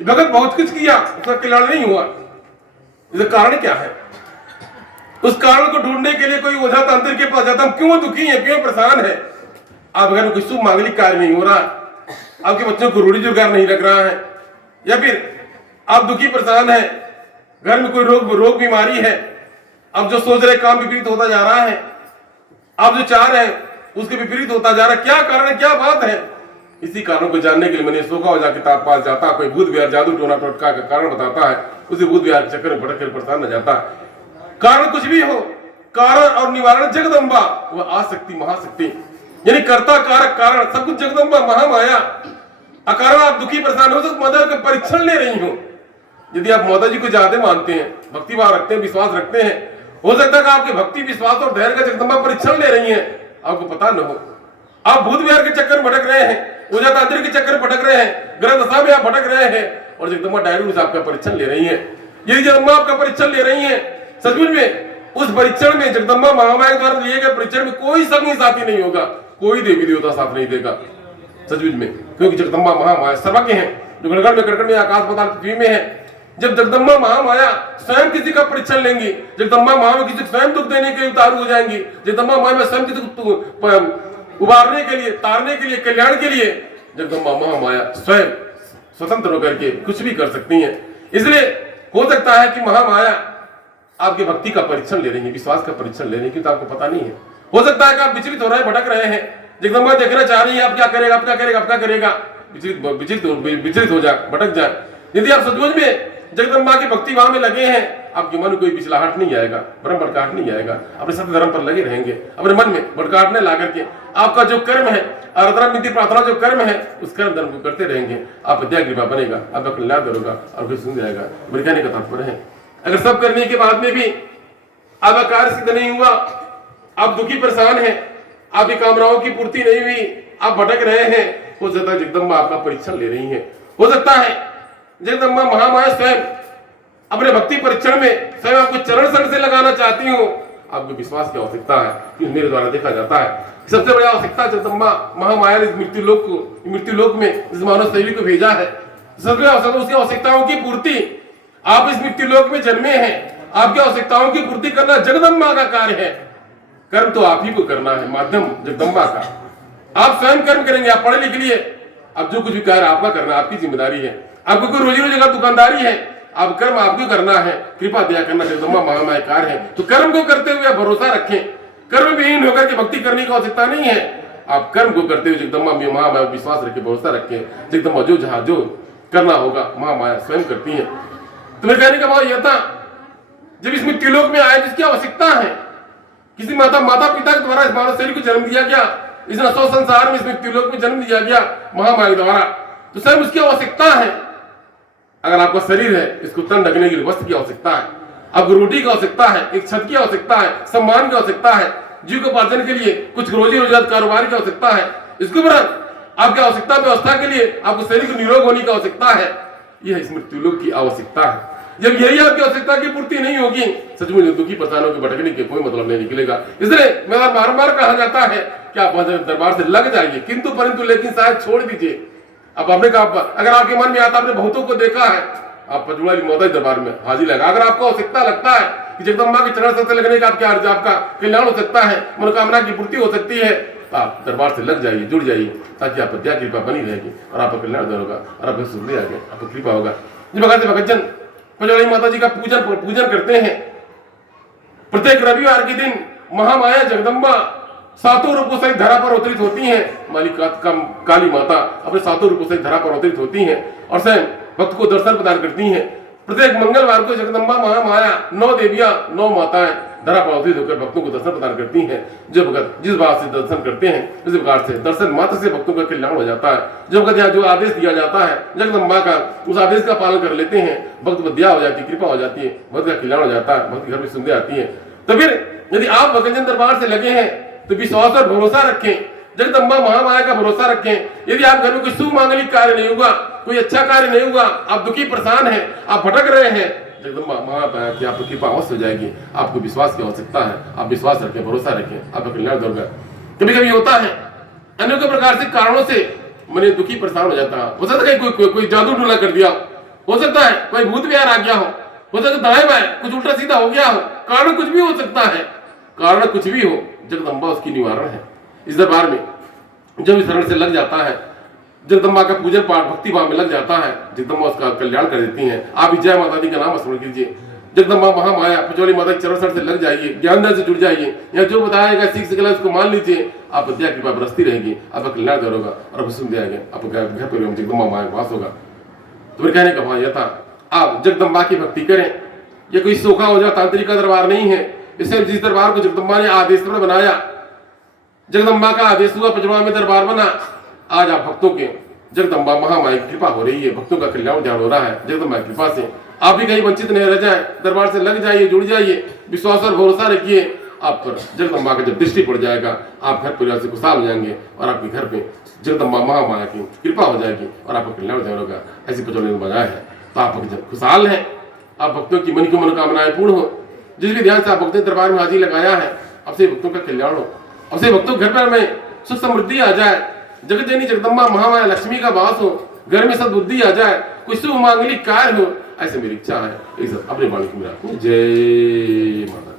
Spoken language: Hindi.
भगत बहुत कुछ किया, उसका कल्याण नहीं हुआ। इसका कारण क्या है? उस कारण को ढूंढने के लिए कोई ओझा तांत्रिक के पास जाता, हम क्यों दुखी हैं, क्यों परेशान है? आप घर में कोई शुभ मांगलिक कार्य नहीं हो रहा, आपके बच्चों को रूढ़ी जुगाड़ नहीं लग रहा है, या फिर आप दुखी परेशान है, घर में कोई रोग बीमारी है, अब जो सोच रहे काम विपरीत होता जा रहा है, आप जो चाह रहे हैं उसके विपरीत होता जा रहा है। क्या कारण है, क्या बात है? इसी कारण को जानने के लिए मैंने सोखा ओझा के पास जाता, कोई भूत बिहार जादू टोना टोटका का कारण बताता है, उसी भूत बिहार के चक्कर में भटक कर परेशान न जाता है। कारण कुछ भी हो, कारण और निवारण जगदम्बा, वह आशक्ति महाशक्ति, यानी कर्ता कारक कारण सब कुछ जगदम्बा महामाया। अकारण आप दुखी परेशान हो तो माता का परीक्षण ले रही हो। यदि आप माता जी को ज्यादा मानते हैं, भक्ति भाव रखते हैं, विश्वास रखते हैं, हो सकता है कि आपके भक्ति विश्वास और धैर्य का जगदम्बा परीक्षण ले रही है, आपको पता न हो। आप भूत विहार के चक्कर में भटक रहे हैं, ओझा तांत्रिक के चक्कर में भटक रहे हैं, ग्रह दशा में आप भटक रहे हैं, और जगदम्बा डायरेक्ट आपका परीक्षण ले रही है। यदि जगदम्बा आपका परीक्षण ले रही है, सचमुच में उस परीक्षण में जगदम्बा महामाया द्वारा लिए गए परीक्षण में कोई संगी साथी नहीं होगा, कोई देवी देवता साथ नहीं देगा सचमुच में, क्योंकि जगदम्बा महामाया सर्वज्ञ है, जो गणगण में कड़कड़ में आकाश पाताल पृथ्वी में है। जब जगदम्बा महामाया स्वयं किसी का परीक्षण लेंगी, जगदम्बा महामाया किसी स्वयं दुख देने के लिए उतारू हो जाएंगी, जगदम्बा महामाया स्वयं किसी को उबारने के लिए, तारने के लिए, कल्याण के लिए जगदम्बा महामाया स्वयं स्वतंत्र होकर के कुछ भी कर सकती हैं। इसलिए हो सकता है कि महामाया आपके भक्ति का परीक्षण ले रही है, विश्वास का परीक्षण ले रही है, क्योंकि आपको पता नहीं है। हो सकता है कि आप विचलित हो रहे हैं, भटक रहे हैं, जगदम्बा देखना चाह रही है आप क्या करेगा, आप क्या करेगा, आप क्या करेगा, विचलित हो जाए, भटक जाए। यदि आप सचमुच में जगदम्बा की भक्ति भाव में लगे हैं, आपके मन में कोई पिछलाहट नहीं आएगा, भ्रम भटकाहट नहीं आएगा, अपने सत्य धर्म पर लगे रहेंगे, अपने मन में भटकाहट न ला करके आपका जो कर्म है, आराधना विनती प्रार्थना जो कर्म है, उस कर्म धर्म को करते रहेंगे, आप दया कृपा बनेगा, आपका कल्याण होगा और कुछ सुन जाएगा। मेरे कहने का तात्पर्य है, अगर सब करने के बाद में भी आपका कार्य सिद्ध नहीं हुआ, आप दुखी परेशान हैं, आपकी कामनाओं की पूर्ति नहीं हुई, आप भटक रहे हैं, हो सकता है जगदम्बा आपका परीक्षण ले रही है। हो सकता है जगदम्बा महामाया स्वयं अपने भक्ति परीक्षण में स्वयं आपको चरण शरण से लगाना चाहती हो। आपको विश्वास की आवश्यकता है, कि मेरे द्वारा देखा जाता है सबसे बड़ी आवश्यकता जगदम्बा महामाया ने मृत्यु लोक में इस मानव शरीर को भेजा है। सबसे आवश्यकता उसकी आवश्यकताओं की पूर्ति, आप इस मृत्यु लोक में जन्मे हैं, आपकी आवश्यकताओं की पूर्ति करना जगदम्बा का कार्य है। कर्म तो आप ही को करना है, माध्यम जगदम्बा का। आप स्वयं कर्म करेंगे, आप पढ़े लिख लिए, अब जो कुछ भी कार्य आपका करना, आपकी जिम्मेदारी है। आपको कोई रोजी रोजी का दुकानदारी है, आप कर्म आपको करना है, कृपा दया करना जगदम्बा महामाया कार्य है। तो कर्म को करते हुए भरोसा रखें, कर्म विहीन होकर के भक्ति करने की आवश्यकता नहीं है। आप कर्म को करते हुए जगदम्बा महामाया विश्वास रखें, भरोसा रखें, जगदम्बा जो जहां जो करना होगा महामाया स्वयं करती है। तो मेरे कहने का भाव यह था, जब इस मृत्यु लोक में आए जिसकी आवश्यकता है, किसी माता पिता के द्वारा इस मानव शरीर को जन्म दिया गया, इस नश्वर संसार में इस मृत्यु लोक में जन्म दिया गया महामाया द्वारा, तो स्वयं उसकी आवश्यकता है। अगर आपका शरीर है, इसको तन ढकने के लिए वस्त्र की आवश्यकता है, आपको रोटी की आवश्यकता है, एक छत की आवश्यकता है, सम्मान की आवश्यकता है, जीविकोपार्जन के लिए कुछ रोजी रोजगार कारोबार की आवश्यकता है, इसके उपरांत आपकी आवश्यकता व्यवस्था के लिए आपको शरीर को निरोग होने की आवश्यकता है। यह इस मृत्यु लोक की आवश्यकता है। जब यही आपकी आवश्यकता की पूर्ति नहीं होगी, सचमुच दुखी परेशानों के भटकने के कोई मतलब नहीं निकलेगा। इसलिए मेरा बार कहा जाता है कि आप दरबार से लग जाइए, किंतु परंतु लेकिन शायद छोड़ दीजिए। अब आपने कहा, अगर आपके मन में आता, आपने बहुतों को देखा है, आप पचुड़ा माता दरबार में हाजिर लगा, अगर आपको आवश्यकता लगता है कि जगदम्बा के चरण से लगने का आपका कल्याण हो सकता है, मनोकामना की पूर्ति हो सकती है, तो आप दरबार से लग जाइए, जुड़ जाइए, ताकि आप दया कृपा बनी रहेगी और आपका कल्याण होगा और आपको सुख भी आगे आपको कृपा होगा। जिस भगत से भगतजन पचौड़ी माता जी का पूजन करते हैं, प्रत्येक रविवार के दिन महामाया जगदम्बा सातों रूपों से धरा पर अवतरित होती हैं। मालिक काली माता अपने सातों रूपों से धरा पर अवतरित होती हैं और स्वयं भक्त को दर्शन प्रदान करती हैं। प्रत्येक मंगलवार को जगदम्बा महामाया 9 देवियां 9 माताएं धरा पर अवतरित होकर भक्तों को दर्शन प्रदान करती हैं। जो भक्त जिस भाव से दर्शन करते हैं, उस प्रकार से दर्शन मात्र से भक्तों का कल्याण हो जाता है। जो भक्त यहाँ जो आदेश दिया जाता है जगदम्बा का, उस आदेश का पालन कर लेते हैं, भक्त को दया हो जाती है, कृपा हो जाती है, भक्त का कल्याण हो जाता है, भक्त घर में सुंदर आती है। तो फिर यदि आप भक्तजन दरबार से लगे हैं तो विश्वास और भरोसा रखें, जगदम्बा महामाया का भरोसा रखें। यदि आप घर में कोई शुभ मांगलिक कार्य नहीं हुआ, कोई अच्छा कार्य नहीं हुआ, आप दुखी परेशान हैं, आप भटक रहे हैं, जगदम्बा महामाया की आपकी कृपा अवश्य हो जाएगी। आपको विश्वास की आवश्यकता है, आप विश्वास रखें, भरोसा रखें, आपका कल्याण होगा। कभी कभी होता है अनेकों प्रकार से कारणों से मन दुखी परेशान हो जाता है। हो सकता है कोई जादू टोना कर दिया, हो सकता है कोई भूत बिहार आ गया हो सकता है दाएं बाएं कुछ उल्टा सीधा हो गया हो, कारण कुछ भी हो सकता है, कारण कुछ भी हो, जगदम्बा उसकी निवारण है। इस दरबार में जब इस शरण से लग जाता है, जगदम्बा का पूजन पाठ भक्ति भाव में लग जाता है, जगदम्बा उसका कल्याण कर देती हैं। आप जय माता दी का नाम स्मरण कीजिए, जगदम्बा महामाया पचौली माता के चरण शरण से लग जाइए, ज्ञानदान से जुड़ जाइए, या जो बताएगा सीख सिखला उसको मान लीजिए, आप विद्या कृपा बरसती रहेगी, आपका कल्याण कर होगा और सुन दिया गया आपका घर पर जगदम्बा माया का वास होगा। तो मेरे कहने का भाव यह था, आप जगदम्बा की भक्ति करें। ये कोई सोखा हो जा तांत्रिक का दरबार नहीं है। इससे जिस दरबार को जगदम्बा ने आदेश में बनाया, जगदम्बा का आदेश हुआ, पचवा में दरबार बना। आज आप भक्तों के जगदम्बा महामाया की कृपा हो रही है, भक्तों का कल्याण ध्यान हो रहा है जगदम्बा की कृपा से। आप भी कहीं वंचित नहीं रह जाए, दरबार से लग जाइए, जुड़ जाइए, विश्वास और भरोसा रखिए, आप पर जगदम्बा का जब दृष्टि पड़ जाएगा, आप घर परिवार से खुशहाल हो जाएंगे और आपके घर पे जगदम्बा महामाया की कृपा हो जाएगी और आपका कल्याण ध्यान होगा। ऐसी पचौली ने बनाया है, तो आप खुशहाल हैं, आप भक्तों की मन की मनोकामनाएं पूर्ण हो। जिस भी ध्यान से आप भक्तों के दरबार में हाजिर लगाया है, अब से भक्तों का कल्याण हो, अब से भक्तों घर पर में सुख समृद्धि आ जाए, जगत जननी जगदम्बा महामाया लक्ष्मी का वास हो, घर में सद्बुद्धि आ जाए, कोई शुभ मांगलिक कार्य हो, ऐसे मेरी इच्छा है। अपने वाणी की मेरा जय माता।